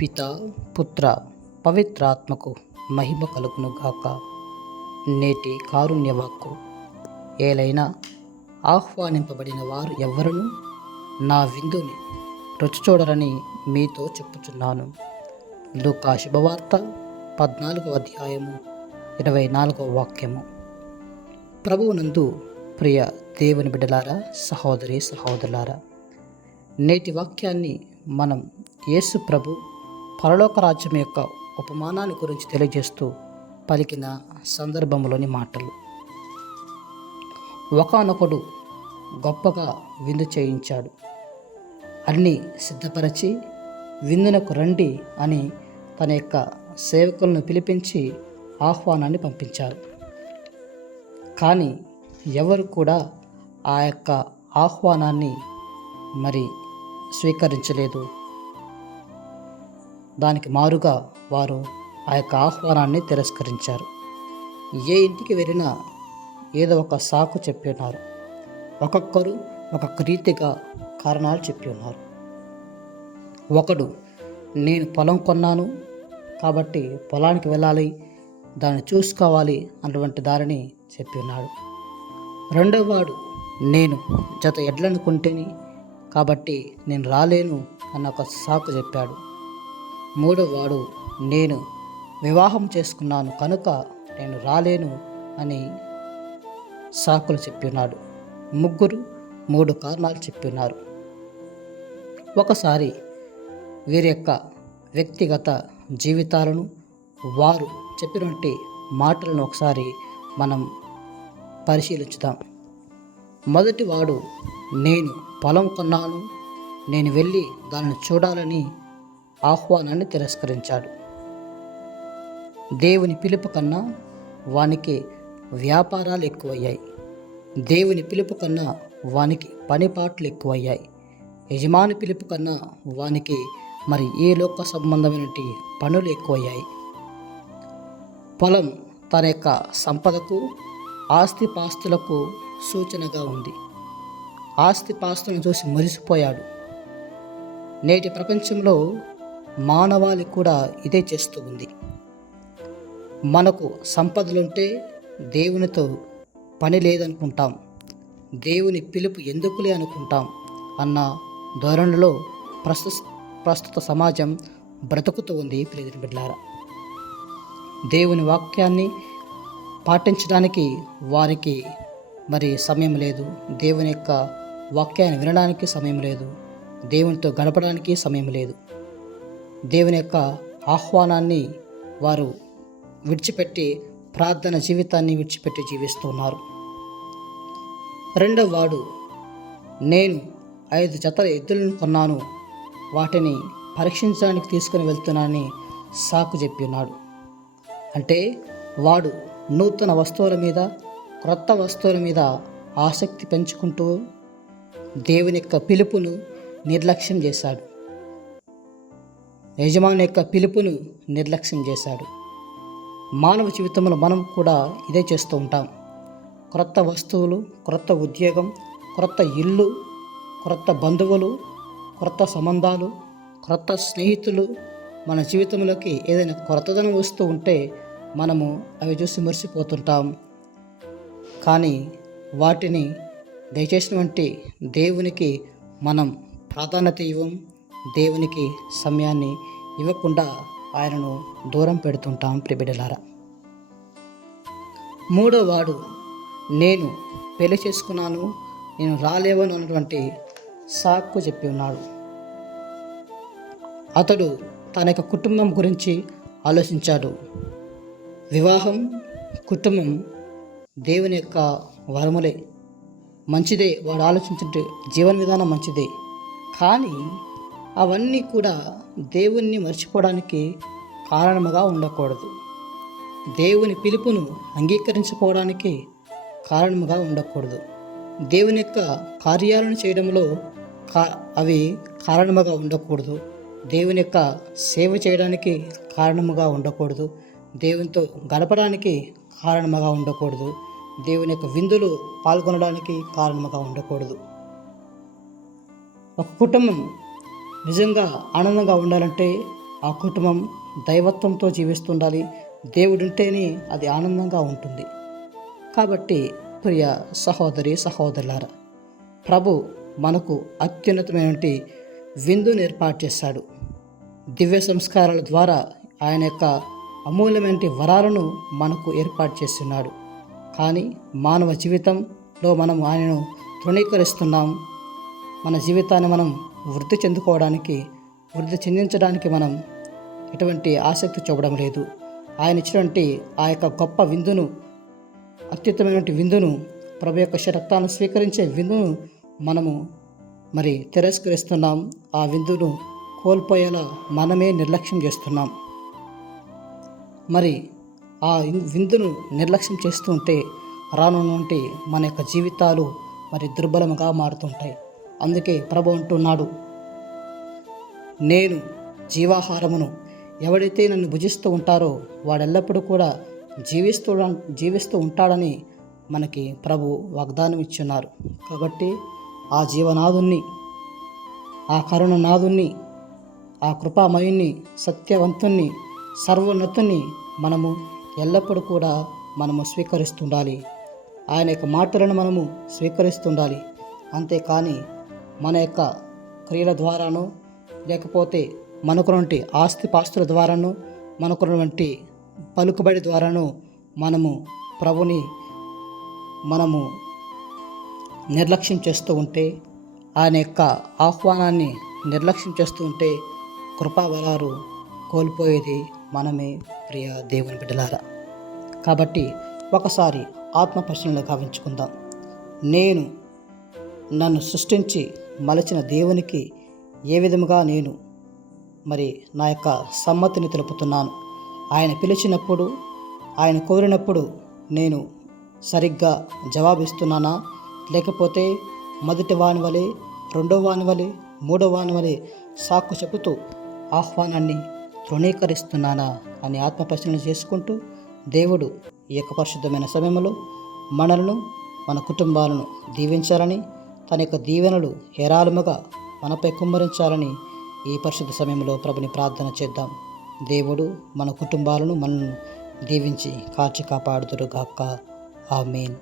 పిత పుత్ర పవిత్రాత్మకు మహిమ కలుగును గాక నేటి కారుణ్యవాక్కు. ఏలైనా ఆహ్వానింపబడిన వారు ఎవ్వరును? నా విందుని రుచి చూడరని మీతో చెప్పుచున్నాను. లుకా శుభవార్త పద్నాలుగో అధ్యాయము ఇరవై నాలుగో వాక్యము. ప్రభువునందు ప్రియ దేవుని బిడ్డలారా సహోదరి సహోదరులారా నేటి వాక్యాన్ని మనం యేసు ప్రభు పరలోక రాజ్యం యొక్క ఉపమానాన్ని గురించి తెలియజేస్తూ పలికిన సందర్భంలోని మాటలు. ఒకనొకడు గొప్పగా విందు చేయించాడు. అన్నీ సిద్ధపరచి విందునకు రండి అని తన యొక్క సేవకులను పిలిపించి ఆహ్వానాన్ని పంపించారు. కానీ ఎవరు కూడా ఆ యొక్క ఆహ్వానాన్ని మరి స్వీకరించలేదు. దానికి మారుగా వారు ఆ యొక్క ఆహ్వానాన్ని తిరస్కరించారు. ఏ ఇంటికి వెళ్ళినా ఏదో ఒక సాకు చెప్పి ఉన్నారు. ఒక్కొక్కరు ఒక్కొక్క రీతిగా కారణాలు చెప్పి ఉన్నారు. ఒకడు నేను పొలం కొన్నాను కాబట్టి పొలానికి వెళ్ళాలి దాన్ని చూసుకోవాలి అన్నటువంటి దారిని చెప్పి ఉన్నాడు. రెండవ వాడు నేను జత ఎడ్లను కొంటేని కాబట్టి నేను రాలేను అన్న ఒక సాకు చెప్పాడు. మూడో వాడు నేను వివాహం చేసుకున్నాను కనుక నేను రాలేను అని సాకులు చెప్పినాడు. ముగ్గురు మూడు కారణాలు చెప్పినారు. ఒకసారి వీరి యొక్క వ్యక్తిగత జీవితాలను వారు చెప్పినటువంటి మాటలను ఒకసారి మనం పరిశీలించుదాం. మొదటివాడు నేను పొలం కొన్నాను నేను వెళ్ళి దానిని చూడాలని ఆహ్వానాన్ని తిరస్కరించాడు. దేవుని పిలుపు కన్నా వానికి వ్యాపారాలు ఎక్కువయ్యాయి. దేవుని పిలుపు కన్నా వానికి పనిపాట్లు ఎక్కువయ్యాయి. యజమాని పిలుపు కన్నా వానికి మరి ఏ లోక సంబంధమైనటి పనులు ఎక్కువయ్యాయి. పొలం తన యొక్క సంపదకు ఆస్తిపాస్తులకు సూచనగా ఉంది. ఆస్తిపాస్తులను చూసి మురిసిపోయాడు. నేటి ప్రపంచంలో మానవాళి కూడా ఇదే చేస్తూ ఉంది. మనకు సంపదలుంటే దేవునితో పని లేదనుకుంటాం. దేవుని పిలుపు ఎందుకులే అనుకుంటాం అన్న ధోరణిలో ప్రస్తు ప్రస్తుత సమాజం బ్రతుకుతూ ఉంది ప్రియని దేవుని వాక్యాన్ని పాటించడానికి వారికి మరి సమయం లేదు. దేవుని యొక్క వాక్యాన్ని వినడానికి సమయం లేదు. దేవునితో గడపడానికి సమయం లేదు. దేవుని యొక్క ఆహ్వానాన్ని వారు విడిచిపెట్టి ప్రార్థన జీవితాన్ని విడిచిపెట్టి జీవిస్తున్నారు. రెండవ వాడు నేను ఐదు జతల ఎద్దులను కొన్నాను. వాటిని పరీక్షించడానికి తీసుకుని వెళ్తున్నానని సాకు చెప్పి ఉన్నాడు. అంటే వాడు నూతన వస్తువుల మీద క్రొత్త వస్తువుల మీద ఆసక్తి పెంచుకుంటూ దేవుని యొక్క పిలుపును నిర్లక్ష్యం చేశాడు. యజమాని యొక్క పిలుపును నిర్లక్ష్యం చేశాడు. మానవ జీవితంలో మనం కూడా ఇదే చేస్తూ ఉంటాం. క్రొత్త వస్తువులు క్రొత్త ఉద్యోగం క్రొత్త ఇల్లు క్రొత్త బంధువులు క్రొత్త సంబంధాలు క్రొత్త స్నేహితులు మన జీవితంలోకి ఏదైనా కొత్తదనం వస్తూ ఉంటే మనము అవి చూసి మురిసిపోతుంటాం. కానీ వాటిని దయచేసినటువంటి దేవునికి మనం ప్రాధాన్యత ఇవ్వం దేవునికి సమయాన్ని ఇవ్వకుండా ఆయనను దూరం పెడుతుంటాం ప్రిబిడలారా మూడో వాడు నేను పెళ్ళి చేసుకున్నాను నేను రాలేవను అన్నటువంటి సాక్కు చెప్పి ఉన్నాడు. అతడు తన యొక్క కుటుంబం గురించి ఆలోచించాడు. వివాహం కుటుంబం దేవుని యొక్క వరములే. మంచిదే వాడు ఆలోచించే జీవన విధానం మంచిదే. కానీ అవన్నీ కూడా దేవుణ్ణి మర్చిపోవడానికి కారణముగా ఉండకూడదు. దేవుని పిలుపును అంగీకరించుకోవడానికి కారణముగా ఉండకూడదు. దేవుని యొక్క కార్యాలను చేయడంలో కా అవి కారణముగా ఉండకూడదు. దేవుని యొక్క సేవ చేయడానికి కారణముగా ఉండకూడదు. దేవునితో గడపడానికి కారణముగా ఉండకూడదు. దేవుని యొక్క విందులు పాల్గొనడానికి కారణముగా ఉండకూడదు. ఒక కుటుంబం నిజంగా ఆనందంగా ఉండాలంటే ఆ కుటుంబం దైవత్వంతో జీవిస్తుండాలి. దేవుడుంటేనే అది ఆనందంగా ఉంటుంది. కాబట్టి ప్రియ సహోదరి సహోదరులారా ప్రభు మనకు అత్యున్నతమైనటువంటి విందును ఏర్పాటు చేశాడు. దివ్య సంస్కారాల ద్వారా ఆయన యొక్క అమూల్యమైన వరాలను మనకు ఏర్పాటు చేస్తున్నాడు. కానీ మానవ జీవితంలో మనం ఆయనను తృణీకరిస్తున్నాం. మన జీవితాన్ని మనం వృద్ధి చెందుకోవడానికి వృద్ధి చెందించడానికి మనం ఎటువంటి ఆసక్తి చూపడం లేదు. ఆయన ఇచ్చినటువంటి ఆ యొక్క గొప్ప విందును అత్యుత్తమైనటువంటి విందును ప్రభు యొక్క రక్తాన్ని స్వీకరించే విందును మనము మరి తిరస్కరిస్తున్నాం. ఆ విందును కోల్పోయేలా మనమే నిర్లక్ష్యం చేస్తున్నాం. మరి ఆ విందును నిర్లక్ష్యం చేస్తూ ఉంటే రానున్నటువంటి మన యొక్క జీవితాలు మరి దుర్బలముగా మారుతుంటాయి అందుకే ప్రభు అంటున్నాడు నేను జీవాహారమును ఎవడైతే నన్ను భుజిస్తూ ఉంటారో వాడెల్లప్పుడూ కూడా జీవిస్తూ జీవిస్తూ ఉంటాడని మనకి ప్రభు వాగ్దానం ఇచ్చున్నారు కాబట్టి ఆ జీవనాథుణ్ణి ఆ కరుణనాథుణ్ణి ఆ కృపామయుణ్ణి సత్యవంతుణ్ణి సర్వోన్నతుణ్ణి మనము ఎల్లప్పుడూ కూడా మనము స్వీకరిస్తుండాలి. ఆయన యొక్క మాటలను మనము స్వీకరిస్తుండాలి. అంతేకాని మన యొక్క క్రియల ద్వారాను లేకపోతే మనకున్నటువంటి ఆస్తిపాస్తుల ద్వారాను మనకున్నటువంటి పలుకుబడి ద్వారాను మనము ప్రభుని మనము నిర్లక్ష్యం చేస్తూ ఉంటే ఆయన యొక్క ఆహ్వానాన్ని నిర్లక్ష్యం చేస్తూ ఉంటే కృపావరాలు కోల్పోయేది మనమే ప్రియ దేవుని బిడ్డలారా. కాబట్టి ఒకసారి ఆత్మ పరిశీలన గావించుకుందాం నేను నన్ను సృష్టించి మలచిన దేవునికి ఏ విధముగా నేను మరి నా యొక్క సమ్మతిని తెలుపుతున్నాను? ఆయన పిలిచినప్పుడు ఆయన కోరినప్పుడు నేను సరిగ్గా జవాబిస్తున్నానా? లేకపోతే మొదటి వాని వలె రెండో వాని వలె మూడో వాని వలె సాకు చెబుతూ ఆహ్వానాన్ని తృణీకరిస్తున్నానా అని ఆత్మపరిశీలన చేసుకుంటూ దేవుడు ఈ యొక్క పరిశుద్ధమైన సమయంలో మనలను మన కుటుంబాలను దీవించాలని తన యొక్క దీవెనలు హేరాళముగా మనపై కుమ్మరించాలని ఈ పరిశుద్ధ సమయంలో ప్రభుని ప్రార్థన చేద్దాం. దేవుడు మన కుటుంబాలను మనల్ని దీవించి కాచి ఆ ఆమెన్.